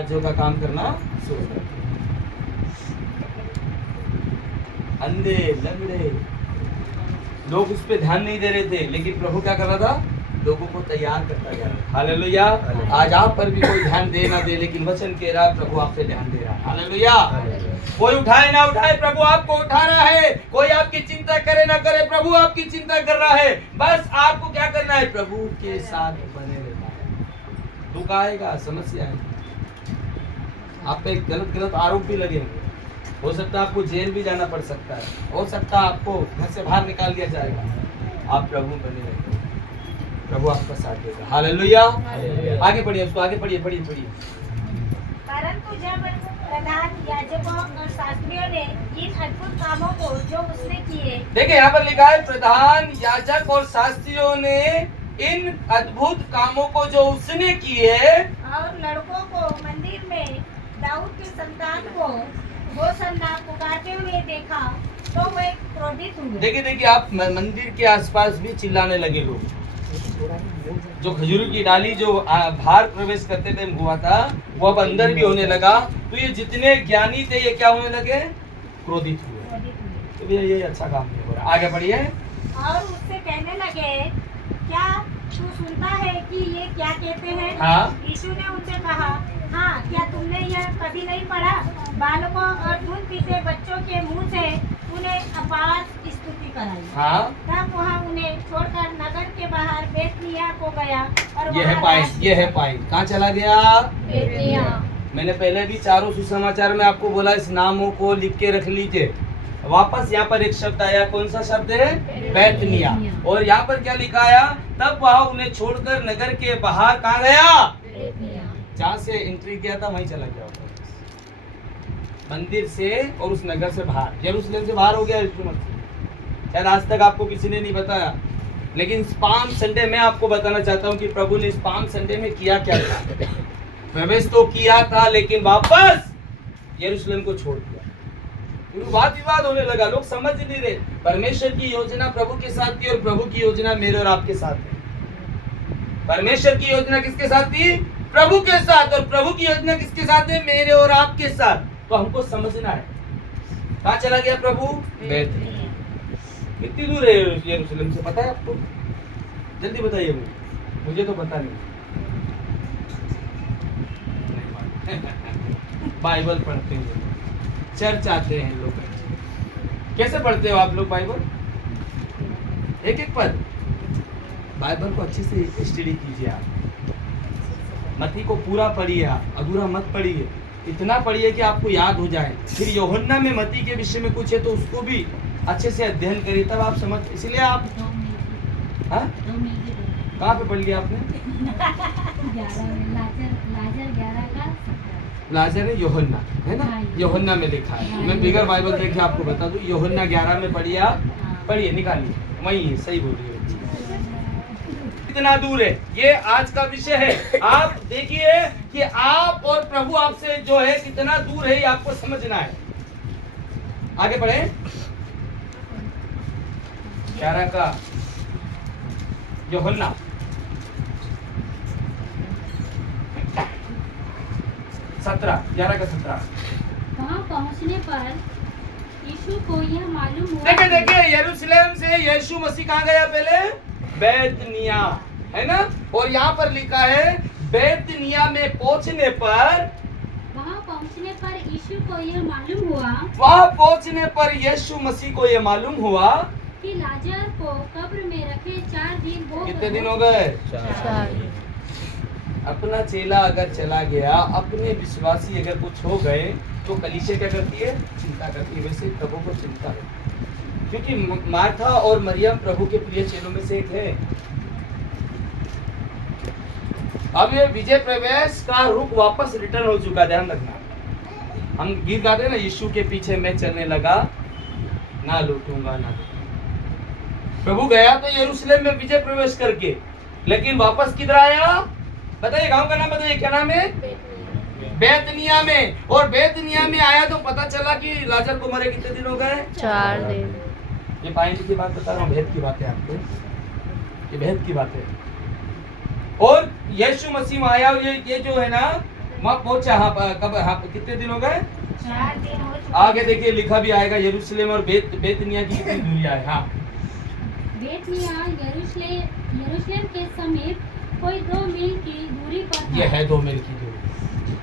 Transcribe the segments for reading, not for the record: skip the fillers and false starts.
राज्यों का काम करना शुरू कर दिया। अंधे लंगड़े लोग उस पर ध्यान नहीं दे रहे थे, लेकिन प्रभु क्या कर रहा था? लोगों को तैयार करता जा रहा है। हालेलुया। आज आप पर भी कोई ध्यान दे ना दे, लेकिन वचन कह रहा है प्रभु आप पे ध्यान दे रहा है। हालेलुया। कोई उठाए ना उठाए, प्रभु आपको उठा रहा है। कोई आपकी चिंता करे ना करे, प्रभु आपकी चिंता कर रहा है। बस आपको क्या करना है? प्रभु के साथ बने रहना है। दुख आएगा, समस्या आएगी, आप पे गलत आरोप भी लगेंगे, हो सकता है आपको जेल भी जाना पड़ सकता है, हो सकता है आपको घर से बाहर निकाल दिया जाएगा। आप प्रभु बने रहेंगे, प्रभु आपका साथ देगा। हालेलुया। आगे पढ़िए, उसको आगे पढ़िए, पढ़िए। परंतु जब प्रधान याजकों और शास्त्रियों ने इन अद्भुत कामों को जो उसने किए, देखिए यहाँ पर लिखा है प्रधान याजक और शास्त्रियों ने इन अद्भुत कामों को जो उसने किए और लड़कों को मंदिर में दाऊद की संतान को होसन्ना पुकारते हुए देखा, तो वे क्रोधित हुए। देखिए आप मंदिर के आसपास भी चिल्लाने लगे लोग। जो खजूर की डाली जो बाहर प्रवेश करते टाइम हुआ था, वो अब अंदर भी होने लगा। तो ये जितने ज्ञानी थे ये क्या होने लगे? क्रोधित हुए। तो भैया ये अच्छा काम नहीं हो रहा। आगे बढ़िए। और उससे कहने लगे, क्या तू सुनता है कि ये क्या कहते हैं? हाँ। यीशु ने उनसे कहा, हाँ, क्या तुमने यह कभी नहीं पढ़ा? बालकों और दूध पीते बच्चों के मुंह से उन्हें अपार स्तुति कराई। हाँ। तब वहाँ उन्हें छोड़कर नगर के बाहर बेतनिया को गया और ये है पॉइंट। कहाँ चला गया? बेतनिया। मैंने पहले भी चारों सुसमाचार में आपको बोला इस नामों को लिख के रख लीजिए। वापस यहाँ पर एक शब्द आया, कौन सा शब्द है? बेतनिया। और यहाँ पर क्या लिखा आया? तब वह उन्हें छोड़कर नगर के बाहर कहाँ गया? जहाँ से एंट्री किया था वहीं चला गया, मंदिर से और उस नगर से बाहर, यरूशलेम से बाहर हो गया यीशु मसीह। शायद आज तक आपको किसी ने नहीं बताया, लेकिन इस पाम संडे में आपको बताना चाहता हूँ कि प्रभु ने इस पाम संडे में किया क्या था। प्रवेश तो किया था, लेकिन वापस यरूशलेम को छोड़ दिया। वाद विवाद होने लगा, लोग समझ नहीं रहे। परमेश्वर की योजना प्रभु के साथ थी और प्रभु की योजना मेरे और आपके साथ है। परमेश्वर की योजना किसके साथ थी? प्रभु के साथ। और प्रभु की योजना किसके साथ है? मेरे और आपके साथ। तो हमको समझना है। कहाँ चला गया प्रभु? बेतनिया। कितनी दूर है यरूशलेम से, पता है आपको? जल्दी बताइए, मुझे तो पता नहीं। बाइबल पढ़ते हैं, चर्च आते हैं लोग। कैसे पढ़ते हो आप लोग बाइबल? एक एक पद। बाइबल को अच्छे से स्टडी कीजिए आप। मत्ती को पूरा पढ़िए आप, अधूरा मत पढ़िए। इतना पढ़िए कि आपको याद हो जाए। फिर यूहन्ना में मत्ती के विषय में कुछ है तो उसको भी अच्छे से अध्ययन करिए, तब आप समझ। इसलिए आप कहाँ पे पढ़ लिया आपने? लाजर है यूहन्ना, है ना? यूहन्ना में लिखा है। मैं बिगर बाइबल देखे आपको बता दूं, यूहन्ना 11 में पढ़िए, निकालिए, वही सही बोल रही है। कितना दूर है, ये आज का विषय है। आप देखिए कि आप और प्रभु आपसे जो है कितना दूर है, ये आपको समझना है। आगे बढ़े। 11 का यूहन्ना 17, 11 का 17। वहाँ पहुँचने पर यीशु को यह मालूम हुआ। देखिए यरूशलेम से यीशु मसीह कहाँ गया? पहले बेतनिया, है ना? और यहाँ पर लिखा है बेतनिया में पहुँचने पर, वहाँ पहुँचने पर यीशु को यह मालूम हुआ, वहाँ पहुँचने पर यीशु मसीह को यह मालूम हुआ कि लाजर को कब्र में रखे 4 दिन हो गए। कितने दिन हो गए? 4। अपना चेला अगर चला गया, अपने विश्वासी अगर कुछ हो गए, तो कलीसिया क्या करती है? चिंता करती है। वैसे प्रभु को चिंता है, क्योंकि मार्था और मरियम प्रभु के प्रिय चेलों में से एक है। अब ये विजय प्रवेश का रुख वापस रिटर्न हो चुका, ध्यान रखना। हम गीत गाते हैं ना, यीशु के पीछे मैं चलने लगा, ना लूटूंगा ना। प्रभु गया तो यरूशलेम में विजय प्रवेश करके, लेकिन वापस किधर आया? बताइए, गांव का नाम बताइए, क्या नाम है? बेतनिया में। और बेतनिया में आया तो पता चला कि लाजर को मरे कितने दिन हो गए? 4 दिन। ये पॉइंट की बात बता रहा हूँ, भेद की बात है आपको, ये भेद की बात है। और यीशु मसीह आया और ये जो है ना, वहाँ पहुंचा। हाँ कब, हाँ कितने दिन हो गए? 4 दिन हो चुके। आगे देखिए लिखा भी आएगा यरूशलेम और बेतनिया की कितनी दूरी है। हाँ बेतनिया यरूशलेम के समीप कोई 2 मील की दूरी पर था। ये है 2 मील की दूरी।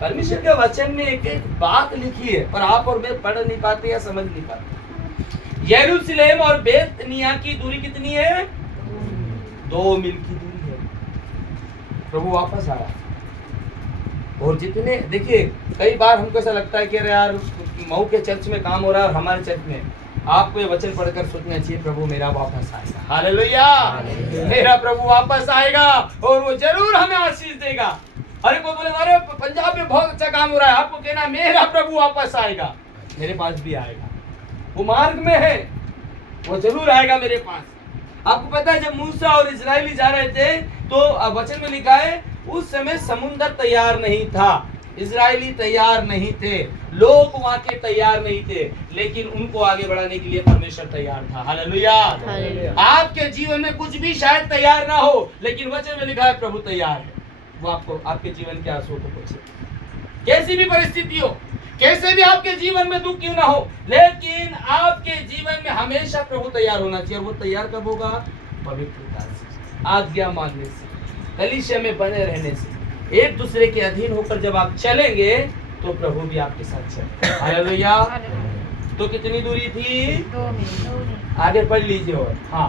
परमेश्वर के वचन में एक एक बात लिखी है, पर आप और मैं पढ़ नहीं पाते या समझ नहीं पाते। यरूशलेम और बेतनिया की दूरी कितनी है? 2 मील की दूरी है। प्रभु वापस आया। और जितने देखिए, कई बार हमको ऐसा लगता है कि अरे यार मऊ के चर्च में काम हो रहा है और हमारे चर्च में, आपको ये वचन पढ़कर सोचना चाहिए प्रभु मेरा वापस आएगा। हालेलुया, मेरा प्रभु वापस आएगा और वो जरूर हमें आशीष देगा। अरे कोई बोले अरे पंजाब में बहुत अच्छा काम हो रहा है, आपको कहना मेरा प्रभु वापस आएगा, मेरे पास भी आएगा। वो मार्ग में है, वो जरूर आएगा मेरे पास। आपको पता है जब मूसा और इजराइली जा रहे थे तो वचन में लिखा है उस समय समुद्र तैयार नहीं था, इजराइली तैयार नहीं थे, लोग वहां के तैयार नहीं थे, लेकिन उनको आगे बढ़ाने के लिए परमेश्वर तैयार था। हालेलुया। आपके जीवन में कुछ भी शायद तैयार ना हो, लेकिन वचन में लिखा है प्रभु तैयार है। वो आपको आपके जीवन के आंसुओं को पोंछे, कैसी भी परिस्थिति हो, कैसे भी आपके जीवन में दुख क्यों ना हो, लेकिन आपके जीवन में हमेशा प्रभु तैयार होना चाहिए। और वो तैयार कब होगा? पवित्रता से, आज्ञा मानने से, कलीसिया में बने रहने से, एक दूसरे के अधीन होकर जब आप चलेंगे तो प्रभु भी आपके साथ चलेगा। हालेलुया। तो कितनी दूरी थी? 2 मील। आगे पढ़ लीजिए। और हाँ